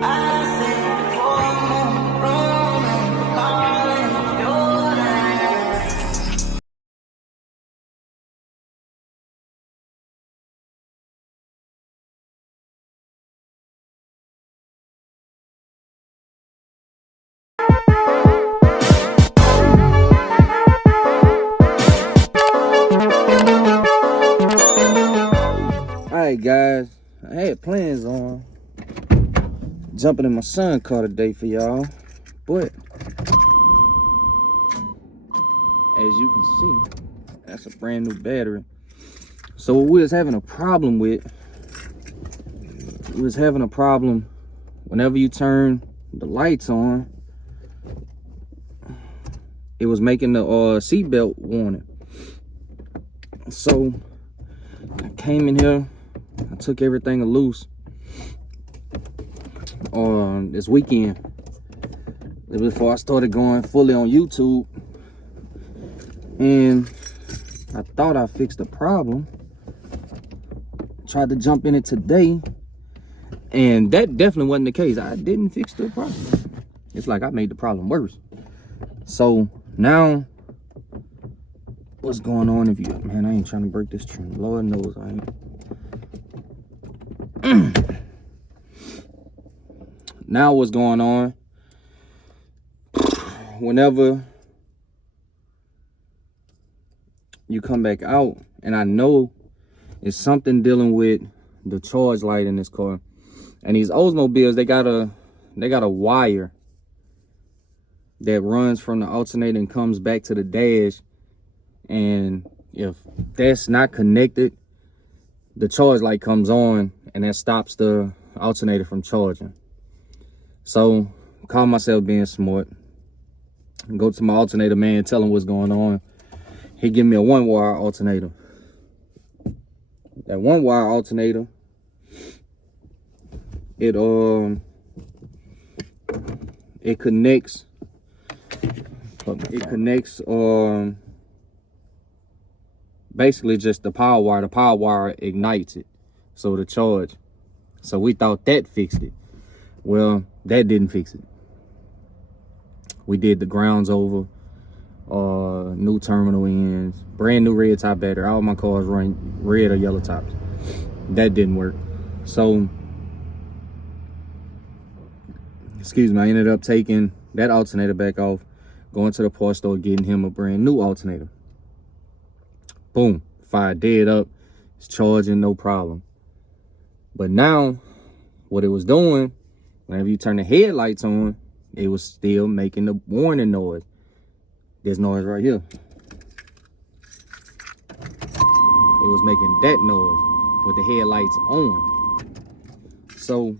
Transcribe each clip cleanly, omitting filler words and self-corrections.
Alright guys, I had plans on jumping in my son's car today for y'all, but as you can see, that's a brand new battery. So what we was having a problem with, whenever you turn the lights on, it was making the seatbelt warning. So I came in here, I took everything loose this weekend before I started going fully on YouTube, and I thought I fixed the problem. Tried to jump in it today, and that definitely wasn't the case. I didn't fix the problem. It's like I made the problem worse. So now what's going on? If you, man, I ain't trying to break this trim, Lord knows I ain't. Now what's going on, whenever you come back out, and I know it's something dealing with the charge light in this car, and these Oldsmobiles, they got a wire that runs from the alternator and comes back to the dash, and if that's not connected, the charge light comes on and that stops the alternator from charging. So call myself being smart, go to my alternator man, tell him what's going on. He give me a 1-wire alternator. That 1-wire alternator, it connects basically just the power wire. The power wire ignites it, so the charge. So we thought that fixed it. Well, that didn't fix it. We did the grounds over, new terminal ends, brand new red top battery. All my cars run red or yellow tops. That didn't work. So, excuse me, I ended up taking that alternator back off, going to the parts store, getting him a brand new alternator. Boom, fired dead up. It's charging, no problem. But now, what it was doing, whenever you turn the headlights on, it was still making the warning noise. This noise right here. It was making that noise with the headlights on. So,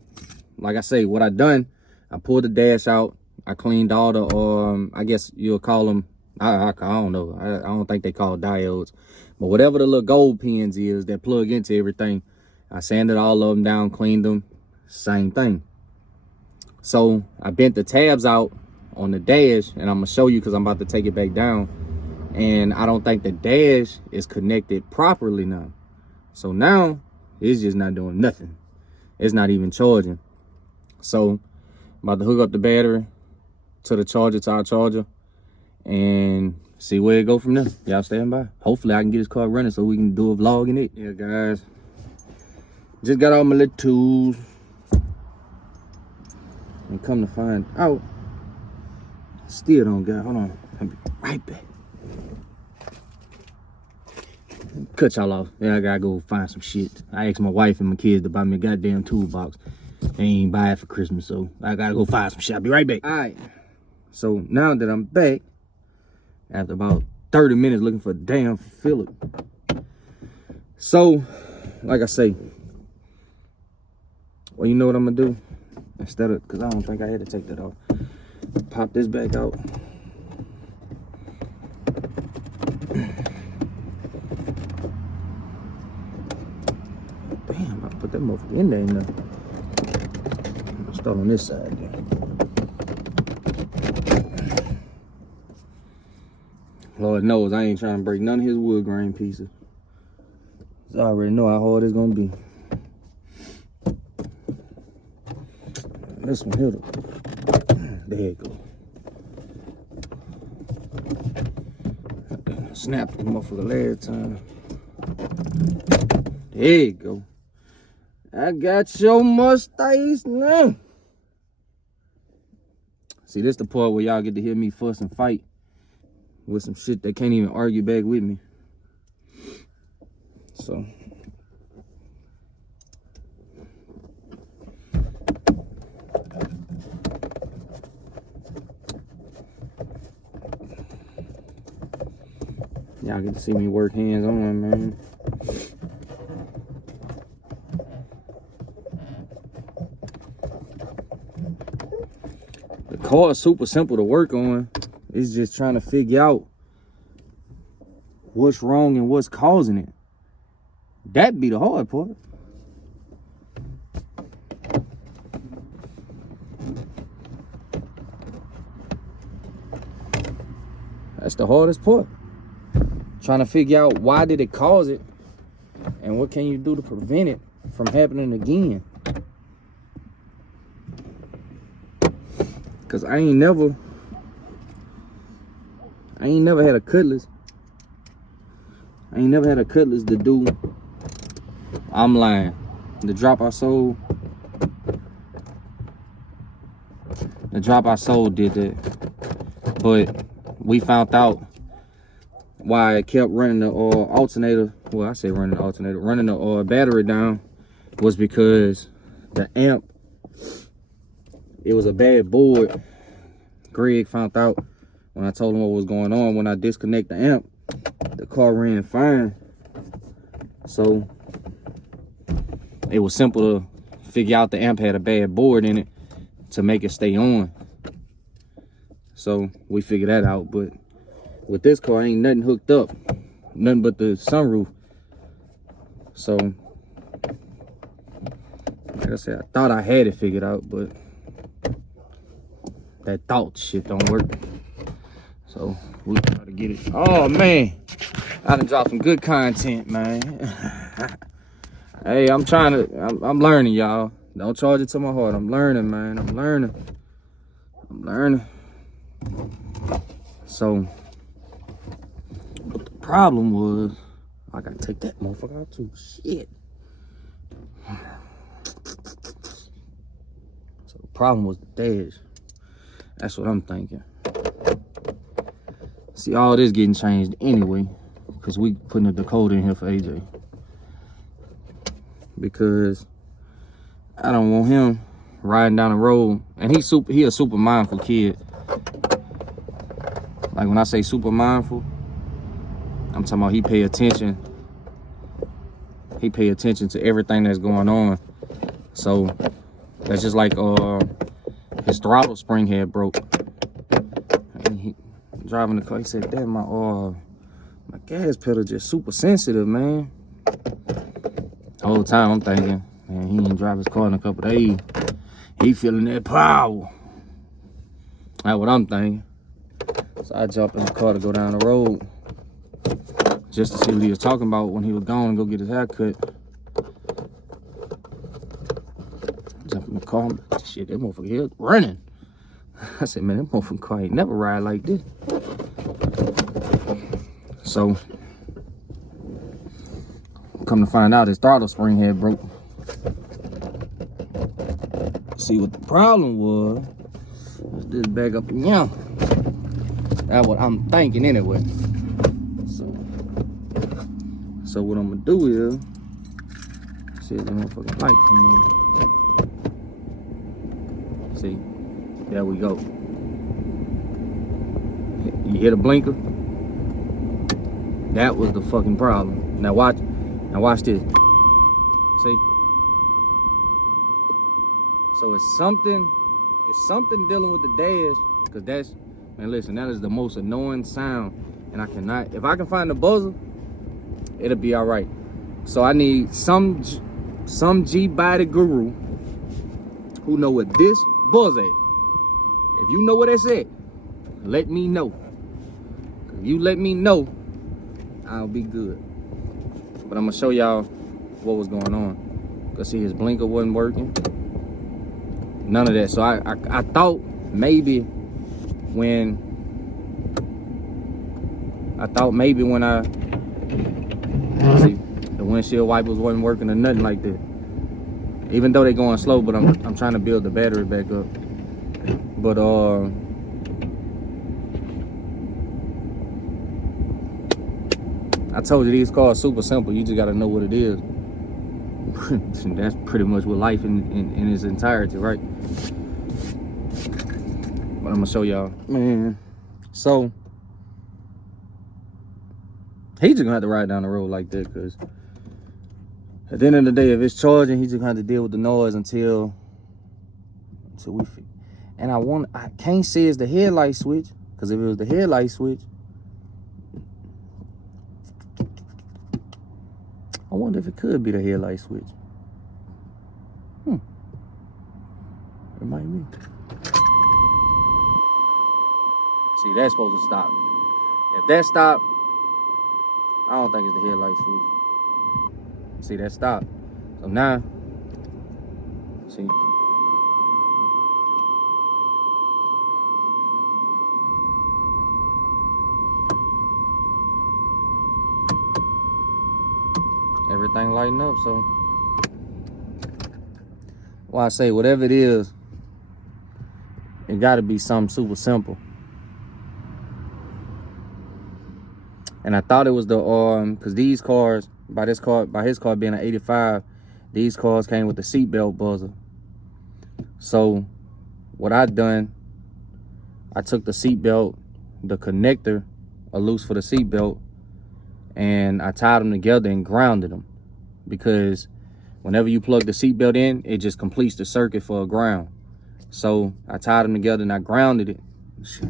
like I say, what I done, I pulled the dash out. I cleaned all the, I guess you'll call them, I don't know. I don't think they call diodes. But whatever the little gold pins is that plug into everything, I sanded all of them down, cleaned them, same thing. So I bent the tabs out on the dash, and I'm gonna show you because I'm about to take it back down. And I don't think the dash is connected properly now. So now it's just not doing nothing. It's not even charging. So I'm about to hook up the battery to the charger, to our charger, and see where it go from there. Y'all stand by. Hopefully I can get this car running so we can do a vlog in it. Yeah, guys, just got all my little tools, and come to find out, still don't got. Hold on, I'll be right back. Cut y'all off. Then I gotta go find some shit. I asked my wife and my kids to buy me a goddamn toolbox. They ain't buy it for Christmas, so I gotta go find some shit. I'll be right back. All right. So now that I'm back, after about 30 minutes looking for a damn Phillip. So, like I say, well, you know what I'm gonna do? Instead of, because I don't think I had to take that off. Pop this back out. Damn, I put that motherfucker in there now. Start on this side there. Lord knows I ain't trying to break none of his wood grain pieces. I already know how hard it's gonna be. This one here, there you go. Snap the motherfucker last time. There you go. I got your mustache now. See, this the part where y'all get to hear me fuss and fight with some shit that can't even argue back with me. So. Y'all get to see me work hands on, man. The car is super simple to work on. It's just trying to figure out what's wrong and what's causing it. That be the hard part. That's the hardest part. Trying to figure out why did it cause it and what can you do to prevent it from happening again. Cause I ain't never had a cutlass. I ain't never had a cutlass to do. I'm lying. The drop I sold did that. But we found out why I kept running the alternator. Well, I say running the alternator. Running the battery down was because the amp, it was a bad board. Greg found out when I told him what was going on. When I disconnect the amp, the car ran fine. So it was simple to figure out the amp had a bad board in it to make it stay on. So we figured that out. But with this car, ain't nothing hooked up, nothing but the sunroof. So like I said, I thought I had it figured out, but that thought shit don't work. So we try to get it. Oh man, I done dropped some good content, man. Hey, I'm learning, y'all. Don't charge it to my heart. I'm learning, man. I'm learning. So but the problem was, I gotta take that motherfucker out too. Shit. So the problem was the dash. That's what I'm thinking. See, all this getting changed anyway, because we putting a Dakota in here for AJ. Because I don't want him riding down the road, and he a super mindful kid. Like when I say super mindful, I'm talking about he pay attention. He pay attention to everything that's going on. So that's just like his throttle spring had broke. And he driving the car, he said, "Damn, my gas pedal just super sensitive, man." The whole time I'm thinking, man, he ain't drive his car in a couple days. He feeling that power. That's what I'm thinking. So I jumped in the car to go down the road just to see what he was talking about when he was gone and go get his hair cut. Jump in the car. Shit, that motherfucker here running. I said, man, that motherfucker car ain't never ride like this. So, come to find out his throttle spring had broke. See what the problem was. Let's just back up and yell. That's what I'm thinking anyway. So what I'm gonna do is, see if the motherfucking light come on. See, there we go. You hear the blinker? That was the fucking problem. Now watch this. See? So it's something dealing with the dash, because that's, man, listen, that is the most annoying sound, and I cannot, if I can find the buzzer, it'll be all right. So I need some G-body guru who know what this buzz at. If you know what that's at, let me know. If you let me know, I'll be good. But I'm gonna show y'all what was going on. Cause see, his blinker wasn't working. None of that. So I thought maybe when I see the windshield wipers wasn't working or nothing like that. Even though they're going slow, but I'm trying to build the battery back up. But I told you these cars super simple. You just gotta know what it is. That's pretty much what life in its entirety, right? But I'm gonna show y'all, man. So he's just gonna have to ride down the road like that, because at the end of the day, if it's charging, he's just gonna have to deal with the noise until we fit. And I can't say it's the headlight switch, because if it was the headlight switch, I wonder if it could be the headlight switch. It might be. See, that's supposed to stop. If that stopped, I don't think it's the headlight switch. See, that stopped. So now, see. Everything lighting up, so. Well, I say, whatever it is, it gotta be something super simple. And I thought it was the because these cars, by his car being an 85, these cars came with the seatbelt buzzer. So what I done, I took the seatbelt, the connector loose for the seatbelt, and I tied them together and grounded them, because whenever you plug the seatbelt in, it just completes the circuit for a ground. So I tied them together and I grounded it.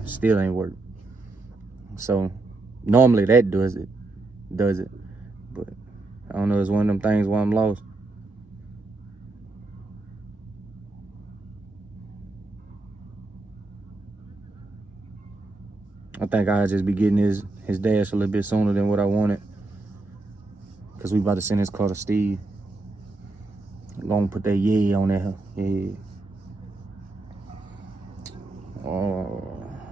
Still ain't work. So normally that does it. But I don't know, it's one of them things where I'm lost. I think I'll just be getting his dash a little bit sooner than what I wanted, because we about to send this car to Steve. Gonna put that yeah on there. Yeah.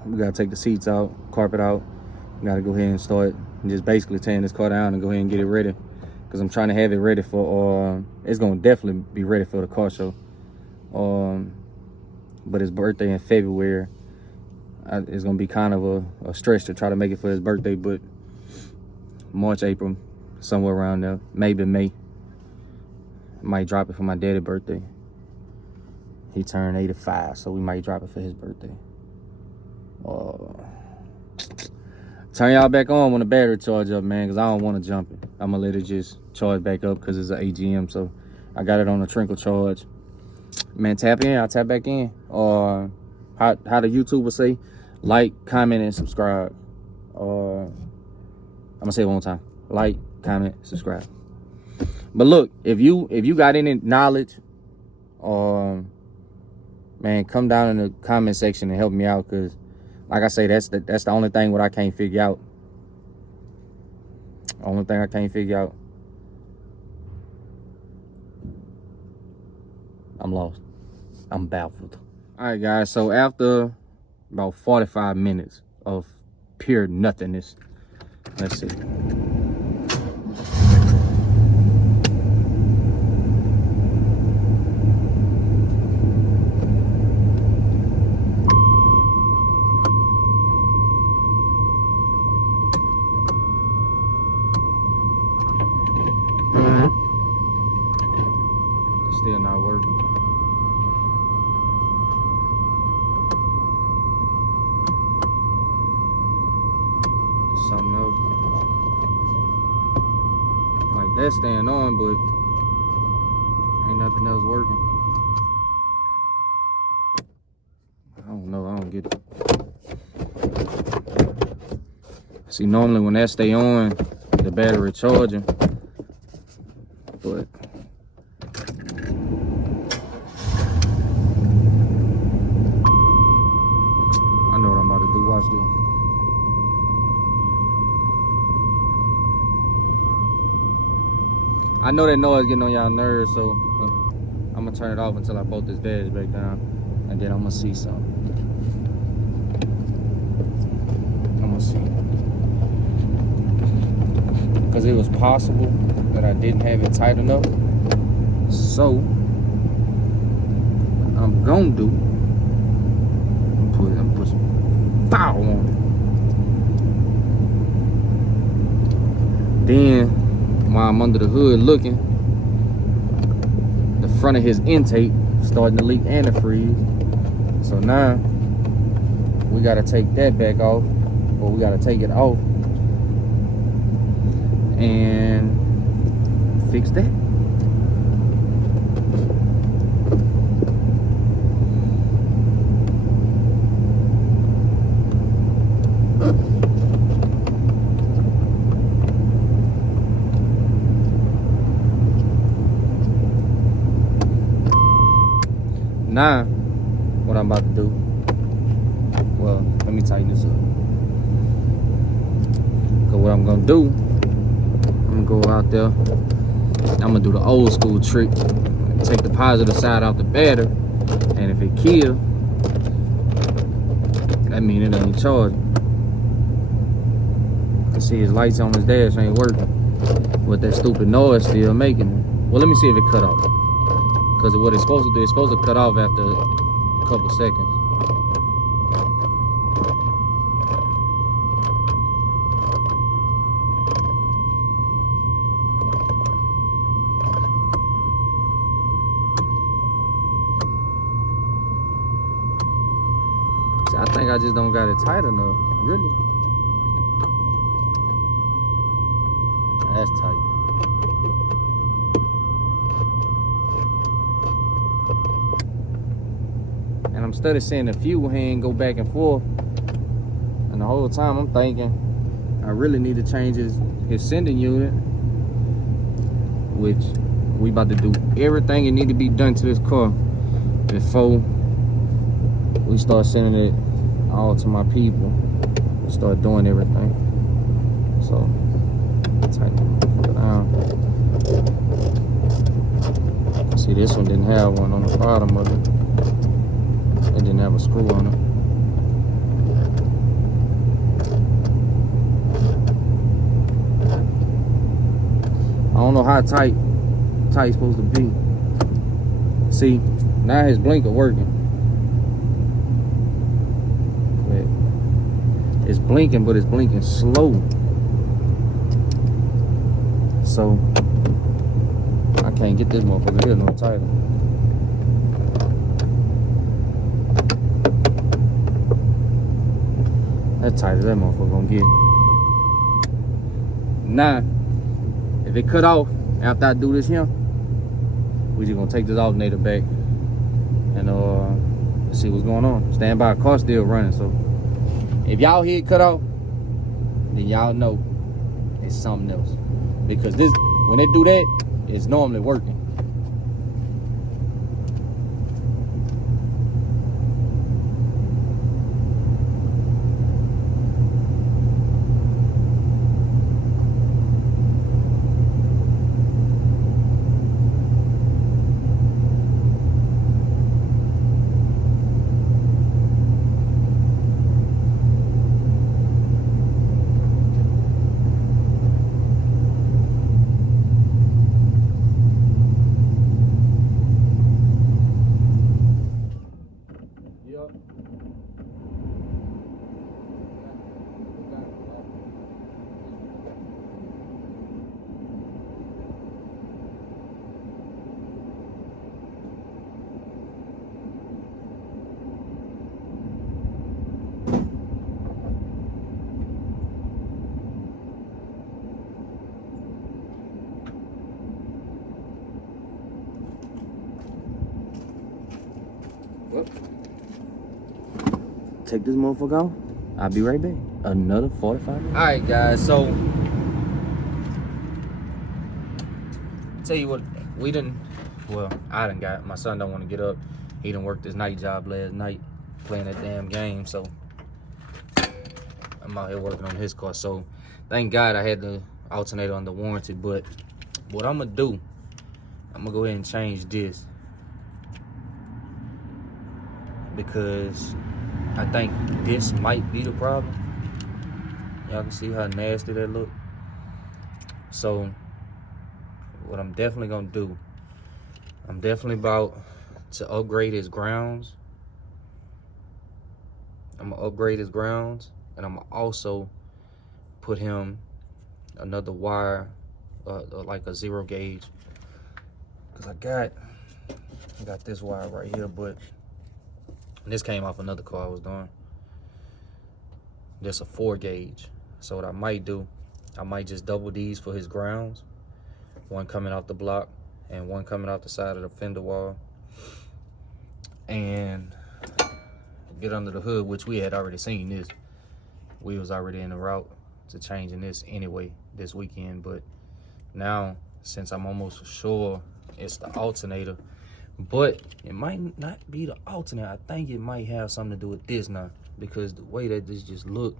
We gotta take the seats out, carpet out. We gotta go ahead and start just basically tearing this car down and go ahead and get it ready, because I'm trying to have it ready for it's gonna definitely be ready for the car show. But his birthday in February, it's gonna be kind of a stretch to try to make it for his birthday, but March, April, somewhere around there, maybe May. Might drop it for my daddy's birthday. He turned 85, so we might drop it for his birthday. Turn y'all back on when the battery charge up, man, because I don't want to jump it. I'm gonna let it just charge back up because it's an AGM, so I got it on a trickle charge. Man, tap in, I'll tap back in. Or how the YouTuber say, like, comment, and subscribe. I'm gonna say it one more time. Like, comment, subscribe. But look, if you got any knowledge, man, come down in the comment section and help me out, because like I say, that's the only thing what I can't figure out. Only thing I can't figure out. I'm lost. I'm baffled. All right, guys, so after about 45 minutes of pure nothingness, let's see. Still not working. Something else. Like that's staying on, but ain't nothing else working. I don't know. I don't get it. See, normally when that stay on, the battery charging, but I know what I'm about to do. Watch this. I know that noise getting on y'all nerves, so I'm I'm gonna turn it off until I bolt this dash back down, and then I'm gonna see something. I'm gonna see. Because it was possible that I didn't have it tight enough. So, what I'm gonna do, I'm gonna put some power on it. Then, while I'm under the hood looking, the front of his intake starting to leak antifreeze. So now, we gotta take that back off, or we gotta take it off and fix that. Now, what I'm about to do, well, let me tighten this up. Cause what I'm gonna do, I'm gonna go out there, I'm gonna do the old school trick, take the positive side out the battery, and if it kill, that means it ain't charging. You see his lights on his dash ain't working, but that stupid noise still making it. Well, let me see if it cut off. Because what it's supposed to do, it's supposed to cut off after a couple seconds. See, I think I just don't got it tight enough, really. That's tight. And I'm steady seeing the fuel hand go back and forth, and the whole time I'm thinking I really need to change his sending unit, which we about to do everything that need to be done to this car before we start sending it all to my people, start doing everything. So tighten it down. See, this one didn't have one on the bottom of it. It didn't have a screw on it. I don't know how tight it's supposed to be. See, now his blinker working. But it's blinking, but it's blinking slow. So I can't get this motherfucker here no tighter. That's tight as that motherfucker gonna get. Now, if it cut off after I do this here, we just gonna take this alternator back and see what's going on. Stand by, car still running. So if y'all hear it cut off, then y'all know it's something else. Because this, when they do that, it's normally working. Take this motherfucker off. I'll be right back. Another 45 minutes. All right, guys. So, tell you what, we didn't. Well, I done got. My son don't want to get up. He done worked his night job last night, playing that damn game. So, I'm out here working on his car. So, thank God I had the alternator under warranty. But what I'm gonna do, I'm gonna go ahead and change this. because I think this might be the problem. Y'all can see how nasty that look. So what I'm definitely gonna do, I'm definitely about to upgrade his grounds. I'm gonna upgrade his grounds, and I'm gonna also put him another wire, like a 0 gauge, because I got this wire right here, but this came off another car I was doing. There's a 4 gauge. So what I might do, I might just double these for his grounds, one coming off the block and one coming off the side of the fender wall, and get under the hood, which we had already seen this. We was already in the route to changing this anyway this weekend, but now since I'm almost sure it's the alternator, but it might not be the alternator. I think it might have something to do with this now, because the way that this just look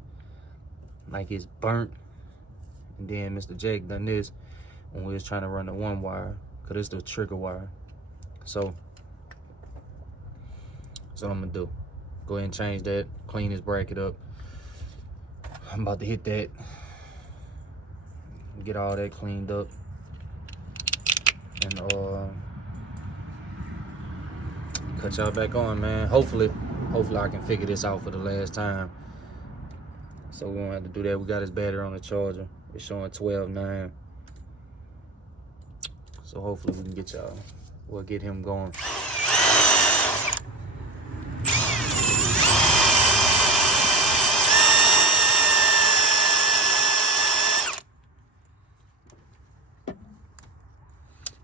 like it's burnt. And then Mr. Jake done this when we was trying to run the 1 wire, because it's the trigger wire. So that's what I'm gonna do. Go ahead and change that, clean this bracket up. I'm about to hit that, get all that cleaned up, and cut y'all back on, man. Hopefully I can figure this out for the last time. So we won't have to do that. We got his battery on the charger. It's showing 12.9. So hopefully we can get y'all, we'll get him going.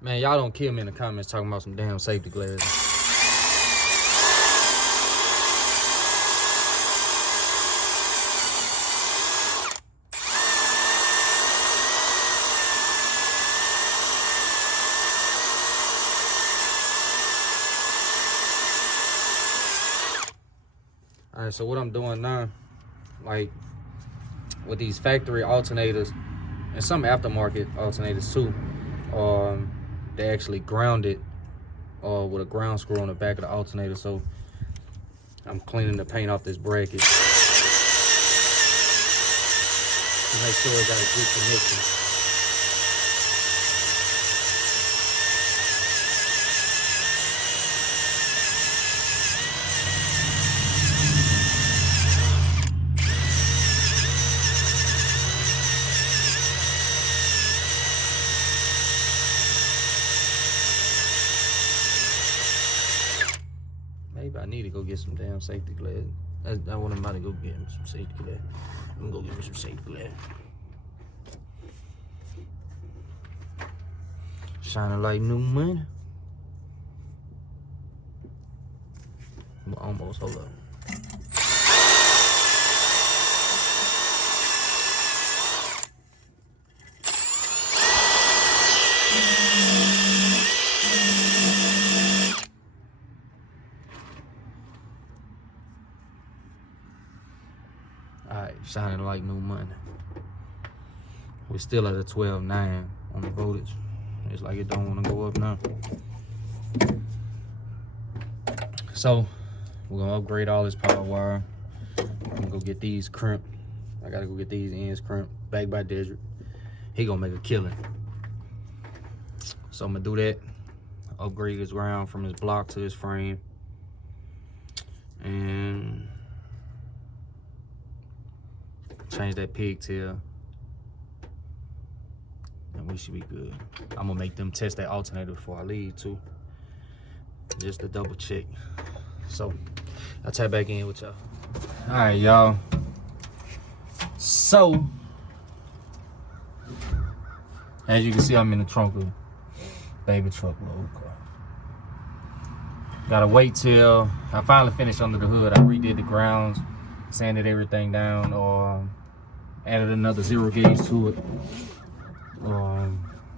Man, y'all don't kill me in the comments talking about some damn safety glasses. All right, so what I'm doing now, like with these factory alternators and some aftermarket alternators too, they actually ground it with a ground screw on the back of the alternator. So I'm cleaning the paint off this bracket to make sure it got a good connection. Maybe I need to go get some damn safety glasses. That's what I'm about to go get me, some safety glasses. I'm gonna go get me some safety glasses. Shining like new money. Almost, hold up. Alright, shining like new money. We're still at a 12.9 on the voltage. It's like it don't want to go up now. So we're gonna upgrade all this power wire. I'm gonna go get these crimped. I gotta go get these ends crimped back by Desert. He gonna make a killing. So I'm gonna do that. Upgrade his ground from his block to his frame. And change that pigtail. And we should be good. I'm gonna make them test that alternator before I leave too, just to double check. So I'll tap back in with y'all. All right, y'all. So as you can see, I'm in the trunk of baby Truckload car. Gotta wait till I finally finished under the hood. I redid the grounds, sanded everything down, or added another 0 gauge to it.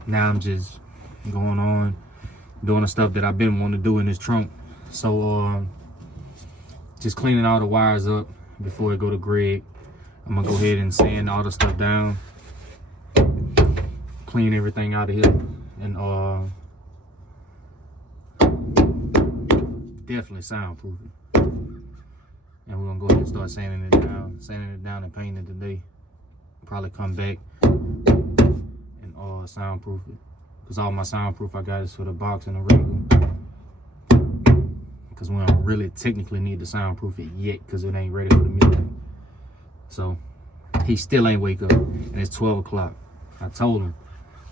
Now I'm just going on doing the stuff that I've been wanting to do in this trunk. So just cleaning all the wires up before I go to Greg. I'm gonna go ahead and sand all the stuff down, clean everything out of here, and definitely soundproof it. And we're gonna go ahead and start sanding it down and painting it today. Probably come back and soundproof it. Cause all my soundproof I got is for the box and the regular. Cause we don't really technically need to soundproof it yet, cause it ain't ready for the music. So he still ain't wake up, and it's 12 o'clock. I told him,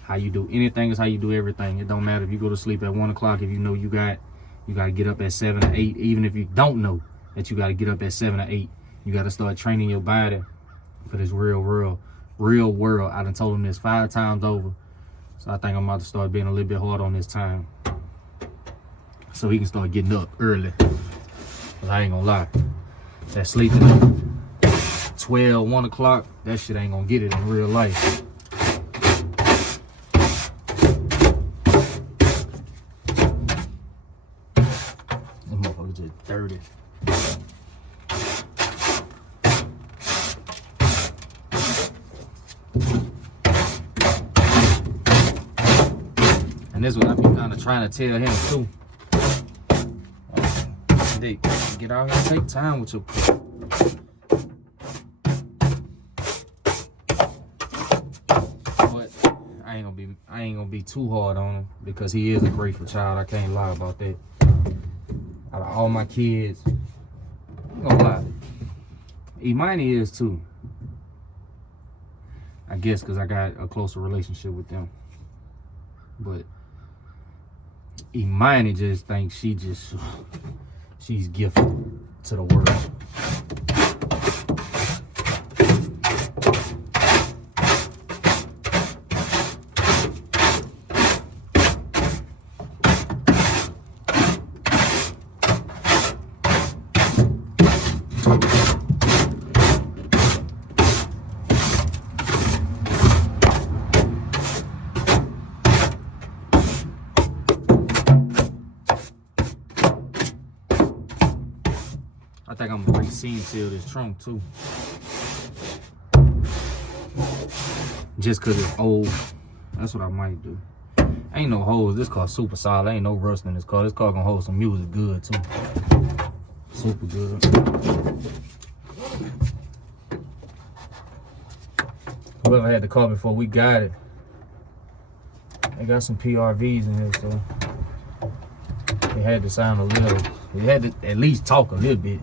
how you do anything is how you do everything. It don't matter if you go to sleep at 1 o'clock, if you know you gotta get up at 7 or 8, even if you don't know that you gotta get up at 7 or 8. You gotta start training your body for this real world. I done told him this 5 times over. So I think I'm about to start being a little bit hard on this time, so he can start getting up early. Cause I ain't gonna lie, that sleeping 12, 1 o'clock, that shit ain't gonna get it in real life. This motherfucker just dirty. And this is what I be kind of trying to tell him too. Dick, get out here and take time with your But I ain't gonna be too hard on him, because he is a grateful child. I can't lie about that. Out of all my kids, I'm gonna lie, Imani is too. I guess because I got a closer relationship with them. But Imani just thinks she's gifted to the world. I think I'm gonna seam seal this trunk too. Just cause it's old. That's what I might do. Ain't no holes. This car super solid. Ain't no rust in this car. This car gonna hold some music good too. Super good. Whoever had the car before, we got it. They got some PRVs in here, so they had to sound a little. We had to at least talk a little bit.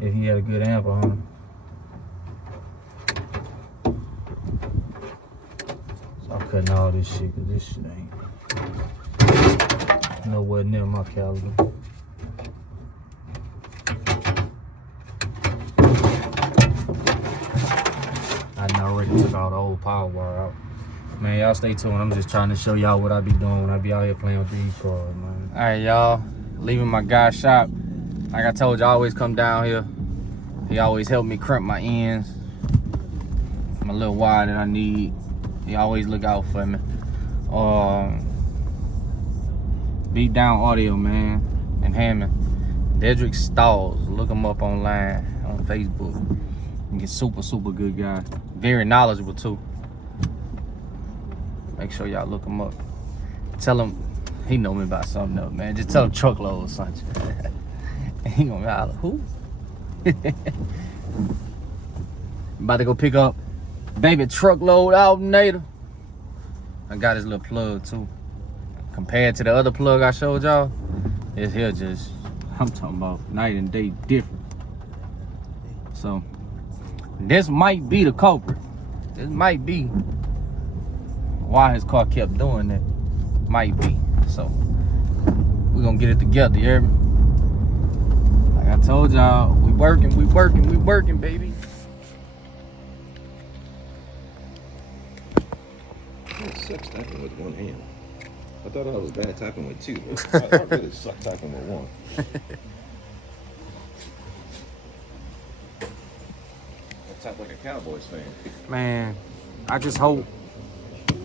If he had a good amp on him. So I'm cutting all this shit, cause this shit ain't nowhere near my caliber. I done already took all the old power wire out. Man, y'all stay tuned. I'm just trying to show y'all what I be doing when I be out here playing with these cars, man. Alright, y'all. Leaving my guy's shop. Like I told you, I always come down here. He always helped me crimp my ends. My little wire that I need. He always look out for me. Beat Down Audio, man, in Hammond. Dedrick Stalls. Look him up online on Facebook. He's a super good guy. Very knowledgeable too. Make sure y'all look him up. Tell him he know me about something else, man. Just tell him Truckload or something. He gonna holler, who? About to go pick up baby Truckload Alternator. I got his little plug too. Compared to the other plug I showed y'all, this here just, I'm talking about night and day different. So this might be the culprit. This might be why his car kept doing that. Might be. So we're gonna get it together, you hear me? Like I told y'all, we working, baby. It sucks typing with one hand. I thought I was bad typing with two. I really suck typing with one. I type like a Cowboys fan. Man, I just hope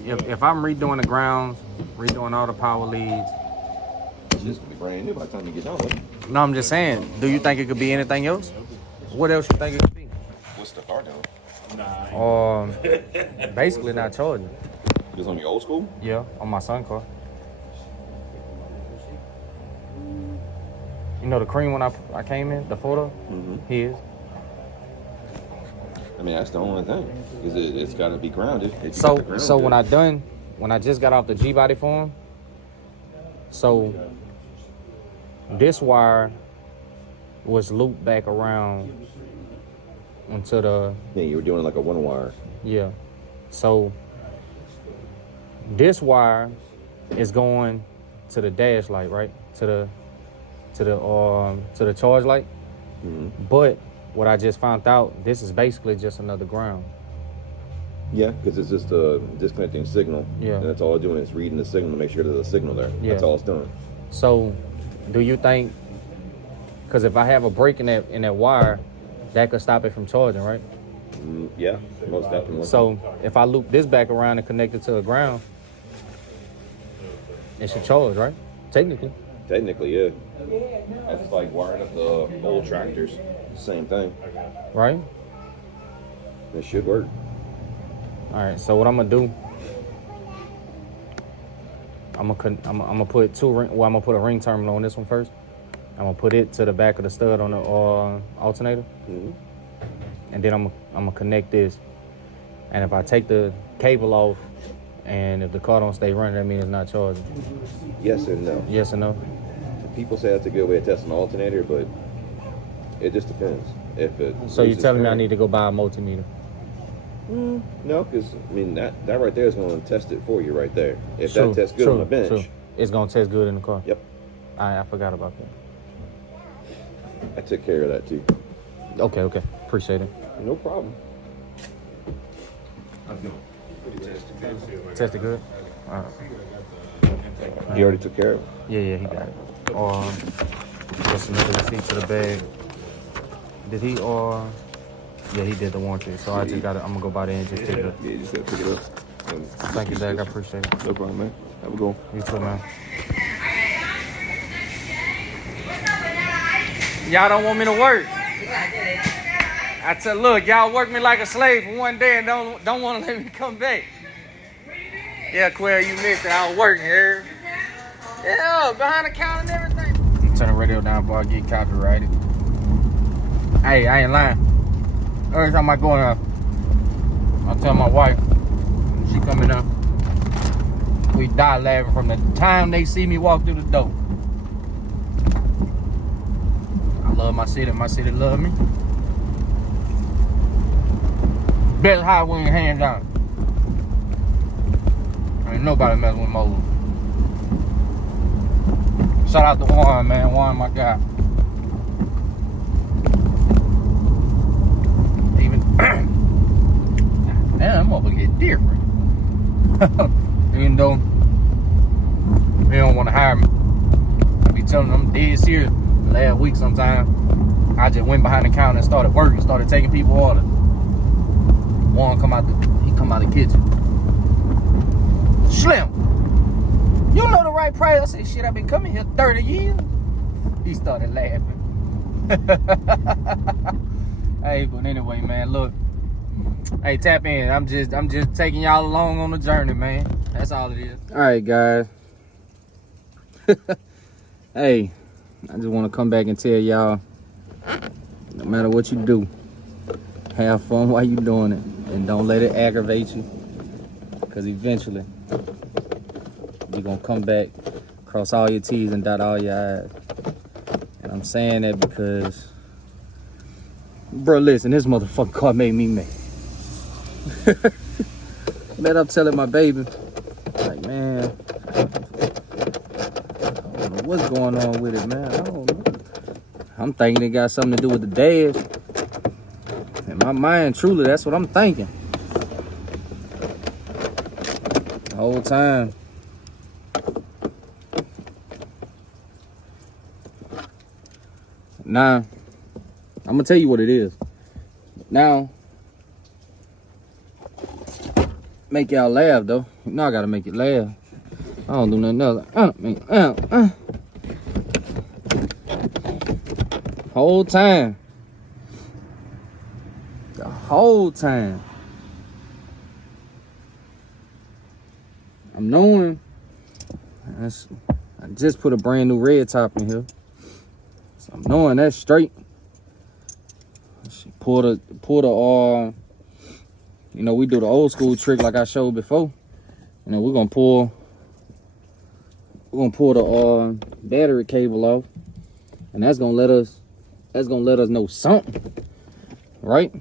if I'm redoing the grounds, redoing all the power leads. It's just gonna be brand new by the time you get done with it. No, I'm just saying, do you think it could be anything else? What else you think it could be? What's the car doing? Basically not charging. It's on the old school? Yeah, on my son's car. You You know the cream when I came in, the photo? His. I mean, that's the only thing. Because it's got to be grounded. So when I just got off the G-body for him, so this wire was looped back around into the... Yeah, you were doing like a one wire. Yeah. So this wire is going to the dash light, right? To the charge light. But what I just found out, this is basically just another ground. Yeah, because it's just a disconnecting signal. Yeah. And that's all it's doing is reading the signal to make sure there's a signal there. Yeah. That's all it's doing. So, do you think? Because if I have a break in that wire, that could stop it from charging, right? Yeah, most definitely. So if I loop this back around and connect it to the ground, it should charge, right? Technically. Technically, yeah. That's like wiring up the old tractors. Same thing. Right? It should work. All right. So what I'm gonna do? I'm gonna put I'm gonna put a ring terminal on this one first. I'm gonna put it to the back of the stud on the alternator, and then I'm gonna connect this. And if I take the cable off, and if the car don't stay running, that means it's not charging. Yes and no. Yes or no? People say that's a good way of testing an alternator, but it just depends. If it So you're telling me I need to go buy a multimeter? No, because I mean that right there is going to test it for you right there. If True, that tests good true, on the bench, true. It's gonna test good in the car. Yep. I forgot about that. I took care of that too. Okay. Appreciate it. No problem. Tested good? All right. He already took care of it. Yeah, he got it. Just another receipt to the bag. Did he yeah, he did the warranty. So I just I'm gonna go by there and just pick it up. Yeah, you just gotta pick it up. Thank you, Zach. I appreciate it. No problem, man. Have a good one. You too, man. Y'all don't want me to work. I said, look, y'all work me like a slave for one day and don't want to let me come back. Yeah, Quail, you missed it. I was working here. Yeah, behind the counter and everything. Turn the radio down before I get copyrighted. Hey, I ain't lying. Every time I go in I tell my wife, she coming up, we die laughing from the time they see me walk through the door. I love my city love me. Best highway in hands down. Ain't nobody messing with Moses. Shout out to Juan, man. Juan, my guy. Even damn, I'm gonna get different. Even though they don't want to hire me, I be telling them I'm dead serious. Last week, sometime I just went behind the counter and started working, started taking people orders. Juan come out the kitchen. Slim, you know the right price. I said, shit, I've been coming here 30 years. He started laughing. Hey, but anyway, man, look. Hey, tap in. I'm just taking y'all along on the journey, man. That's all it is. All right, guys. Hey, I just want to come back and tell y'all, no matter what you do, have fun while you doing it. And don't let it aggravate you. Because eventually, you're going to come back, cross all your T's and dot all your I's. And I'm saying that because, bro, listen, this motherfucking car made me mad. Man, I'm telling my baby, like, man, I don't know what's going on with it, man. I don't know. I'm thinking it got something to do with the dash. In my mind, truly, that's what I'm thinking. The whole time. Now, I'm gonna tell you what it is. Now, make y'all laugh though. You know I gotta make it laugh. I don't do nothing else. Whole time. The whole time. I'm knowing. I just put a brand new red top in here. I'm knowing that's straight. Pull the you know, we do the old school trick like I showed before. You know, we're gonna pull the battery cable off, and that's gonna let us know something, right?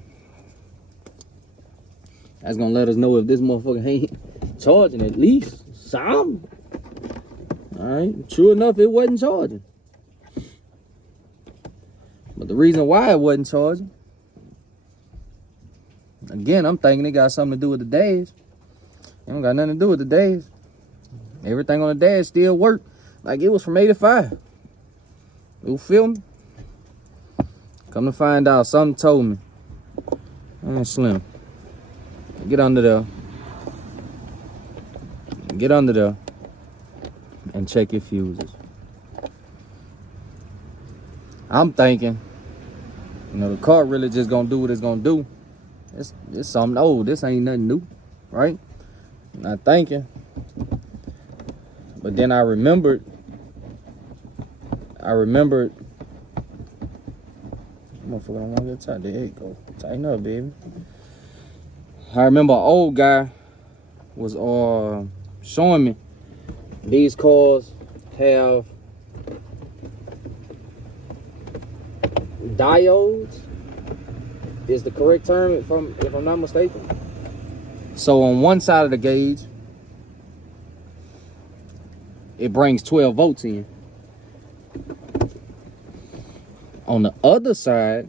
That's gonna let us know if this motherfucker ain't charging at least some. All right, true enough, it wasn't charging. But the reason why it wasn't charging, again, I'm thinking it got something to do with the dash. It don't got nothing to do with the dash. Everything on the dash still worked like it was from 85. You feel me? Come to find out, something told me. Man, Slim, get under there. Get under there and check your fuses. I'm thinking, you know, the car really just gonna do what it's gonna do. It's something old. This ain't nothing new, right? Not thinking. But then I remembered. Motherfucker, don't want to get tight. There you go. Tighten up, baby. I remember an old guy was showing me these cars have diodes, is the correct term if I'm not mistaken. So on one side of the gauge, it brings 12 volts in. On the other side,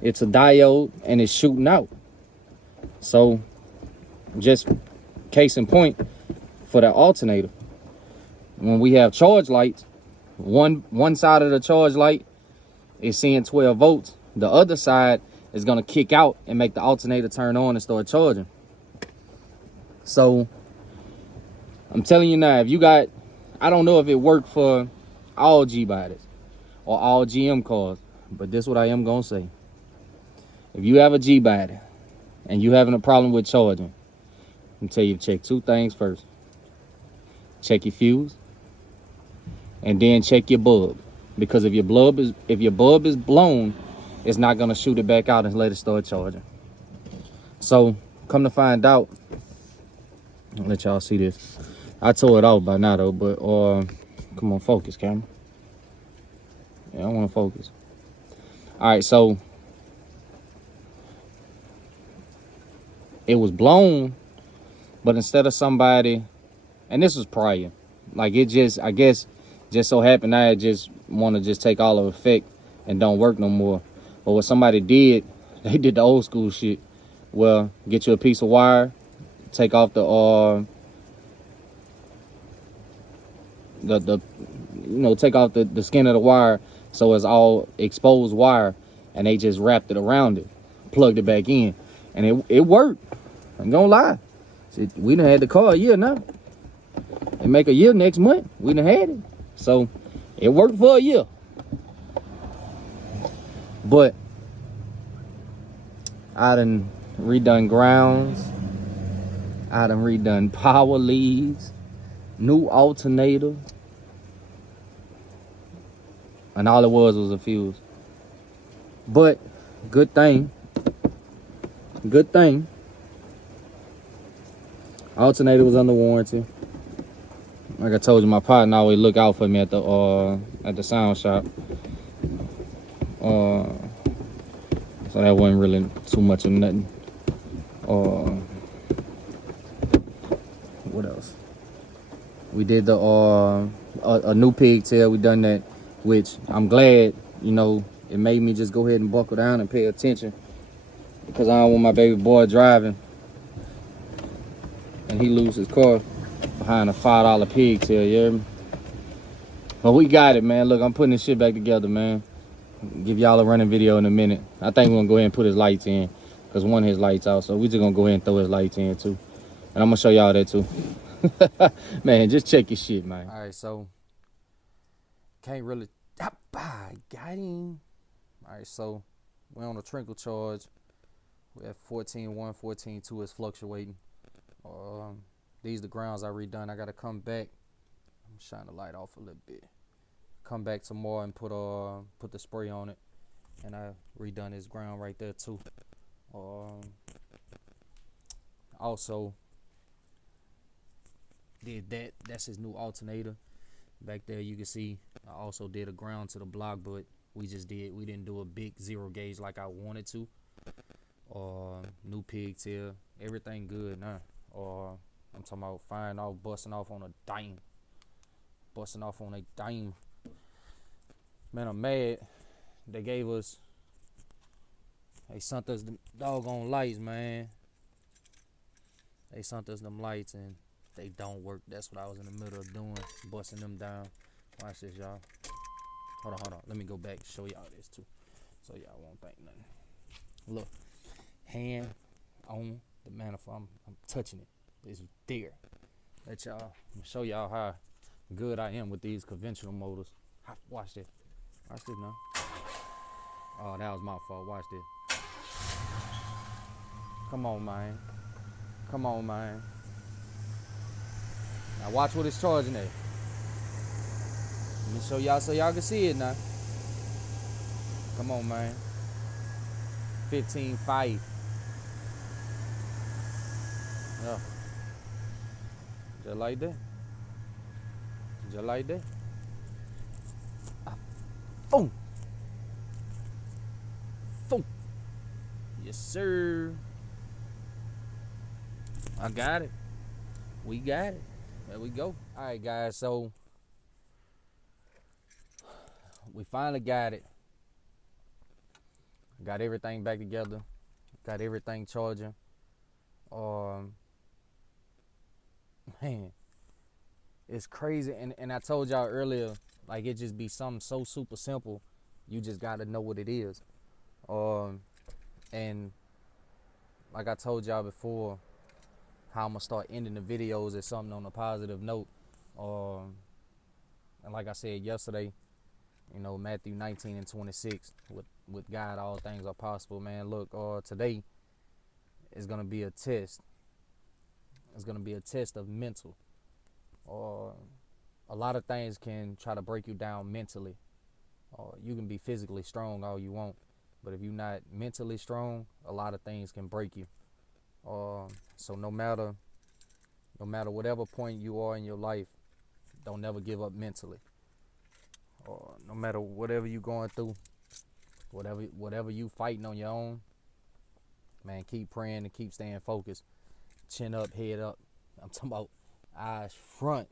it's a diode and it's shooting out. So just case in point for the alternator, when we have charge lights, one side of the charge light is seeing 12 volts. The other side is gonna kick out and make the alternator turn on and start charging. So I'm telling you now, if you got, I don't know if it worked for all G bodies or all GM cars, but this is what I am gonna say. If you have a G body and you having a problem with charging, I'm tell you to check two things first. Check your fuse, and then check your bulb. Because if your bulb is blown, it's not gonna shoot it back out and let it start charging. So come to find out, I'll let y'all see this. I tore it off by now though, but come on, focus, camera. Yeah, I want to focus. All right, so it was blown, but instead of somebody, and this was prior, like it just, I guess, just so happened I just want to just take all of effect and don't work no more. But what somebody did, they did the old school shit. Well, get you a piece of wire, take off take off the skin of the wire so it's all exposed wire, and they just wrapped it around it, plugged it back in, and it worked. I ain't gonna lie. See, we done had the car a year now. They make a year next month. We done had it. So it worked for a year. But I done redone grounds. I done redone power leads, new alternator. And all it was a fuse. But good thing. Alternator was under warranty. Like I told you, my partner always look out for me at the sound shop. So that wasn't really too much of nothing. What else? We did the a new pigtail. We done that, which I'm glad, you know, it made me just go ahead and buckle down and pay attention, because I don't want my baby boy driving and he lose his car behind a $5 pigtail, you hear me? But we got it, man. Look, I'm putting this shit back together, man. Give y'all a running video in a minute. I think we're gonna go ahead and put his lights in, because one of his lights out, so we just gonna go ahead and throw his lights in too. And I'm gonna show y'all that too. Man, just check your shit, man. All right, so can't really got him. All right, so we're on a trickle charge. We have 14.1, 14.2 is fluctuating. These the grounds I redone. I gotta come back. I'm shine the light off a little bit. come back tomorrow and put the spray on it, and I redone his ground right there too. Also did that. That's his new alternator. Back there you can see I also did a ground to the block, but we didn't do a big 0 gauge like I wanted to. New pigtail, everything good now. I'm talking about firing off, busting off on a dime. Man, I'm mad. They sent us the doggone lights, man. They sent us them lights and they don't work. That's what I was in the middle of doing, busting them down. Watch this, y'all. Hold on. Let me go back and show y'all this too, so y'all won't think nothing. Look, hand on the manifold. I'm touching it. It's there. I'm gonna show y'all how good I am with these conventional motors. Watch this. Watch this now. Oh, that was my fault. Watch this. Come on, man. Now watch what it's charging at. Let me show y'all so y'all can see it now. Come on, man. 15.5. Yeah. Just like that. Boom. Yes, sir. I got it. We got it. There we go. All right, guys. So we finally got it. Got everything back together. Got everything charging. Man, it's crazy. And I told y'all earlier, like, it just be something so super simple. You just gotta know what it is. And like I told y'all before, how I'm gonna start ending the videos is something on a positive note. And like I said yesterday, you know, Matthew 19:26, with God all things are possible, man. Look, today is gonna be a test. It's gonna be a test of mental. A lot of things can try to break you down mentally. You can be physically strong all you want, but if you're not mentally strong, a lot of things can break you. So no matter whatever point you are in your life, don't never give up mentally. No matter whatever you're going through, whatever you fighting on your own, man, keep praying and keep staying focused. Chin up, head up. I'm talking about eyes front.